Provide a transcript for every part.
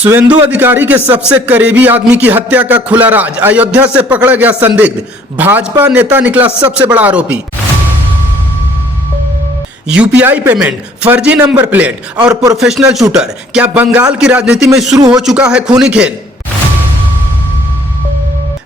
सुवेंदु अधिकारी के सबसे करीबी आदमी की हत्या का खुला राज। अयोध्या से पकड़ा गया संदिग्ध, भाजपा नेता निकला सबसे बड़ा आरोपी। यूपीआई पेमेंट, फर्जी नंबर प्लेट और प्रोफेशनल शूटर, क्या बंगाल की राजनीति में शुरू हो चुका है खूनी खेल?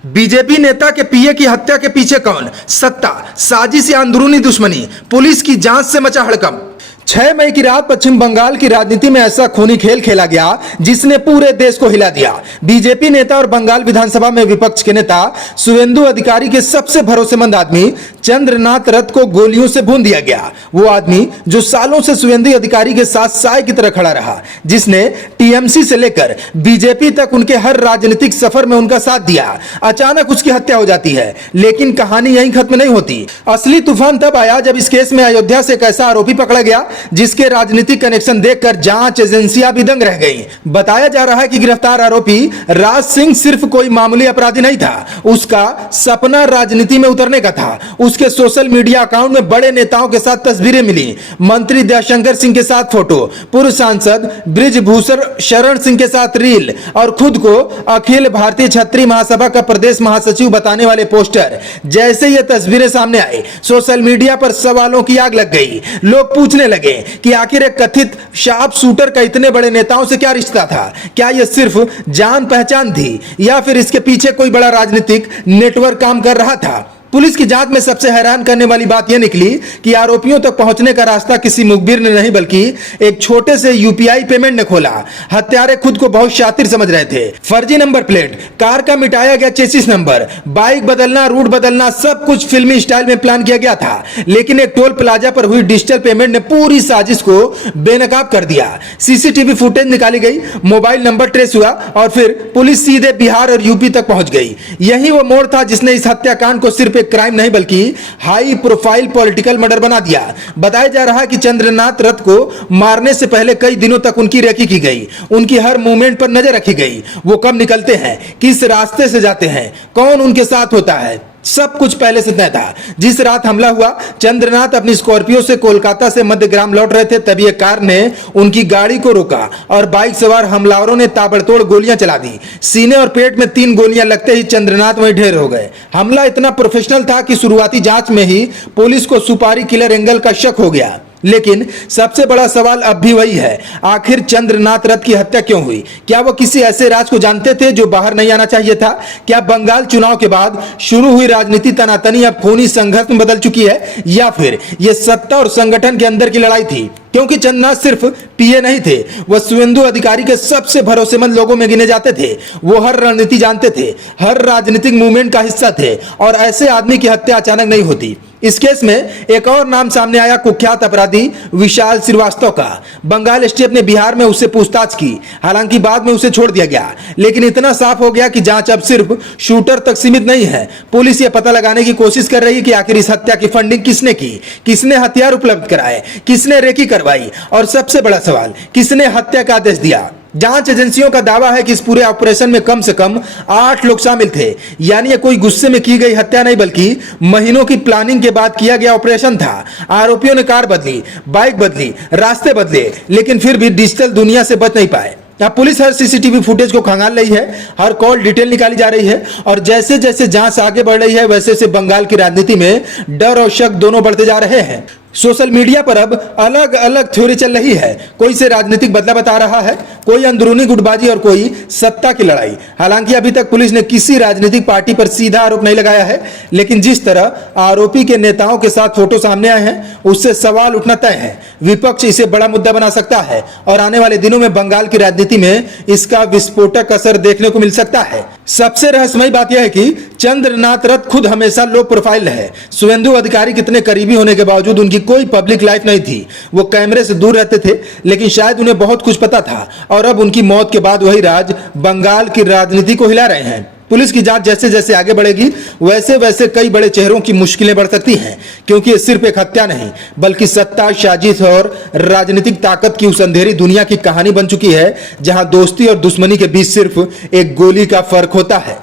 बीजेपी नेता के पीए की हत्या के पीछे कौन? सत्ता, साजिश या अंदरूनी दुश्मनी? पुलिस की जांच से मचा हड़कंप। 6 मई की रात पश्चिम बंगाल की राजनीति में ऐसा खूनी खेल खेला गया जिसने पूरे देश को हिला दिया। बीजेपी नेता और बंगाल विधानसभा में विपक्ष के नेता सुवेंदु अधिकारी के सबसे भरोसेमंद आदमी चंद्रनाथ रथ को गोलियों से भून दिया गया। वो आदमी जो सालों से सुवेंदु अधिकारी के साथ साय की तरह खड़ा रहा, जिसने टीएमसी से लेकर बीजेपी तक उनके हर राजनीतिक सफर में उनका साथ दिया। अचानक उसकी हत्या हो जाती है, लेकिन कहानी यहीं खत्म नहीं होती। असली तूफान तब आया जब इस केस में अयोध्या से एक ऐसा आरोपी पकड़ा गया जिसके राजनीतिक कनेक्शन देखकर जांच एजेंसियां भी दंग रह गईं। बताया जा रहा है कि गिरफ्तार आरोपी राज सिंह सिर्फ कोई मामूली अपराधी नहीं था, उसका सपना राजनीति में उतरने का था। उसके सोशल मीडिया अकाउंट में बड़े नेताओं के साथ तस्वीरें मिली, मंत्री दयाशंकर सिंह के साथ फोटो, पूर्व सांसद बृजभूषण शरण सिंह के साथ रील और खुद को अखिल भारतीय क्षत्रिय महासभा का प्रदेश महासचिव बताने वाले पोस्टर। जैसे ये तस्वीरें सामने आई, सोशल मीडिया पर सवालों की आग लग गई। लोग पूछने लगे कि आखिर एक कथित शार्प शूटर का इतने बड़े नेताओं से क्या रिश्ता था? क्या यह सिर्फ जान पहचान थी या फिर इसके पीछे कोई बड़ा राजनीतिक नेटवर्क काम कर रहा था? पुलिस की जांच में सबसे हैरान करने वाली बात यह निकली कि आरोपियों तक पहुंचने का रास्ता किसी मुखबिर ने नहीं बल्कि एक छोटे से यूपीआई पेमेंट ने खोला। हत्यारे खुद को बहुत शातिर समझ रहे थे। फर्जी नंबर प्लेट, कार का मिटाया गया चेसिस नंबर, बाइक बदलना, रूट बदलना, सब कुछ फिल्मी स्टाइल में प्लान किया गया था। लेकिन एक टोल प्लाजा पर हुई डिजिटल पेमेंट ने पूरी साजिश को बेनकाब कर दिया। सीसीटीवी फुटेज निकाली गई, मोबाइल नंबर ट्रेस हुआ और फिर पुलिस सीधे बिहार और यूपी तक पहुंच गई। यही वो मोड़ था जिसने इस हत्याकांड को सिर्फ क्राइम नहीं बल्कि हाई प्रोफाइल पॉलिटिकल मर्डर बना दिया। बताया जा रहा है कि चंद्रनाथ रथ को मारने से पहले कई दिनों तक उनकी रेकी की गई, उनकी हर मूवमेंट पर नजर रखी गई। वो कब निकलते हैं, किस रास्ते से जाते हैं, कौन उनके साथ होता है, सब कुछ पहले से तय था। जिस रात हमला हुआ, चंद्रनाथ अपनी स्कॉर्पियो से कोलकाता से मध्यग्राम लौट रहे थे, तभी एक कार ने उनकी गाड़ी को रोका और बाइक सवार हमलावरों ने ताबड़तोड़ गोलियां चला दी। सीने और पेट में 3 गोलियां लगते ही चंद्रनाथ वहीं ढेर हो गए। हमला इतना प्रोफेशनल था कि शुरुआती जांच में ही पुलिस को सुपारी किलर एंगल का शक हो गया। लेकिन सबसे बड़ा सवाल अब भी वही है, आखिर चंद्रनाथ रथ की हत्या क्यों हुई? क्या वो किसी ऐसे राज को जानते थे जो बाहर नहीं आना चाहिए था? क्या बंगाल चुनाव के बाद शुरू हुई राजनीति तनातनी अब खूनी संघर्ष में बदल चुकी है, या फिर ये सत्ता और संगठन के अंदर की लड़ाई थी? क्योंकि चंद्रनाथ सिर्फ पीए नहीं थे, वह सुवेंदु अधिकारी के सबसे भरोसेमंद लोगों में गिने जाते थे। वो हर रणनीति जानते थे, हर राजनीतिक मूवमेंट का हिस्सा थे और ऐसे आदमी की हत्या अचानक नहीं होती। इस केस में एक और नाम सामने आया, कुख्यात अपराधी विशाल श्रीवास्तव का। बंगाल एसटीएफ ने बिहार में उससे पूछताछ की, हालांकि बाद में उसे छोड़ दिया गया। लेकिन इतना साफ हो गया कि जांच अब सिर्फ शूटर तक सीमित नहीं है। पुलिस यह पता लगाने की कोशिश कर रही है कि आखिर इस हत्या की फंडिंग किसने की, किसने हथियार उपलब्ध कराए, किसने रेकी करवाई और सबसे बड़ा सवाल, किसने हत्या का आदेश दिया। जांच एजेंसियों का दावा है कि इस पूरे ऑपरेशन में कम से कम 8 लोग शामिल थे। यानी ये कोई गुस्से में की गई हत्या नहीं बल्कि महीनों की प्लानिंग के बाद किया गया ऑपरेशन था। आरोपियों ने कार बदली, बाइक बदली, रास्ते बदले, लेकिन फिर भी डिजिटल दुनिया से बच नहीं पाए। अब पुलिस हर सीसीटीवी फुटेज को खंगाल रही है, हर कॉल डिटेल निकाली जा रही है और जैसे जैसे जांच आगे बढ़ रही है वैसे वैसे बंगाल की राजनीति में डर और शक दोनों बढ़ते जा रहे हैं। सोशल मीडिया पर अब अलग अलग थ्योरी चल रही है। कोई से राजनीतिक बदला बता रहा है, कोई अंदरूनी गुटबाजी और कोई सत्ता की लड़ाई। हालांकि अभी तक पुलिस ने किसी राजनीतिक पार्टी पर सीधा आरोप नहीं लगाया है, लेकिन जिस तरह आरोपी के नेताओं के साथ फोटो सामने आए हैं उससे सवाल उठना तय है। विपक्ष इसे बड़ा मुद्दा बना सकता है और आने वाले दिनों में बंगाल की राजनीति में इसका विस्फोटक असर देखने को मिल सकता है। सबसे रहस्यमयी बात यह है कि चंद्रनाथ रथ खुद हमेशा लो प्रोफाइल है। सुवेंदु अधिकारी कितने करीबी होने के बावजूद उनकी कोई पब्लिक लाइफ नहीं थी। वो कैमरे से दूर रहते थे, लेकिन शायद उन्हें बहुत कुछ पता था और अब उनकी मौत के बाद वही राज बंगाल की राजनीति को हिला रहे हैं। पुलिस की जांच जैसे जैसे आगे बढ़ेगी वैसे वैसे कई बड़े चेहरों की मुश्किलें बढ़ सकती हैं, क्योंकि ये सिर्फ एक हत्या नहीं बल्कि सत्ता, साजिश और राजनीतिक ताकत की उस अंधेरी दुनिया की कहानी बन चुकी है जहां दोस्ती और दुश्मनी के बीच सिर्फ एक गोली का फर्क होता है।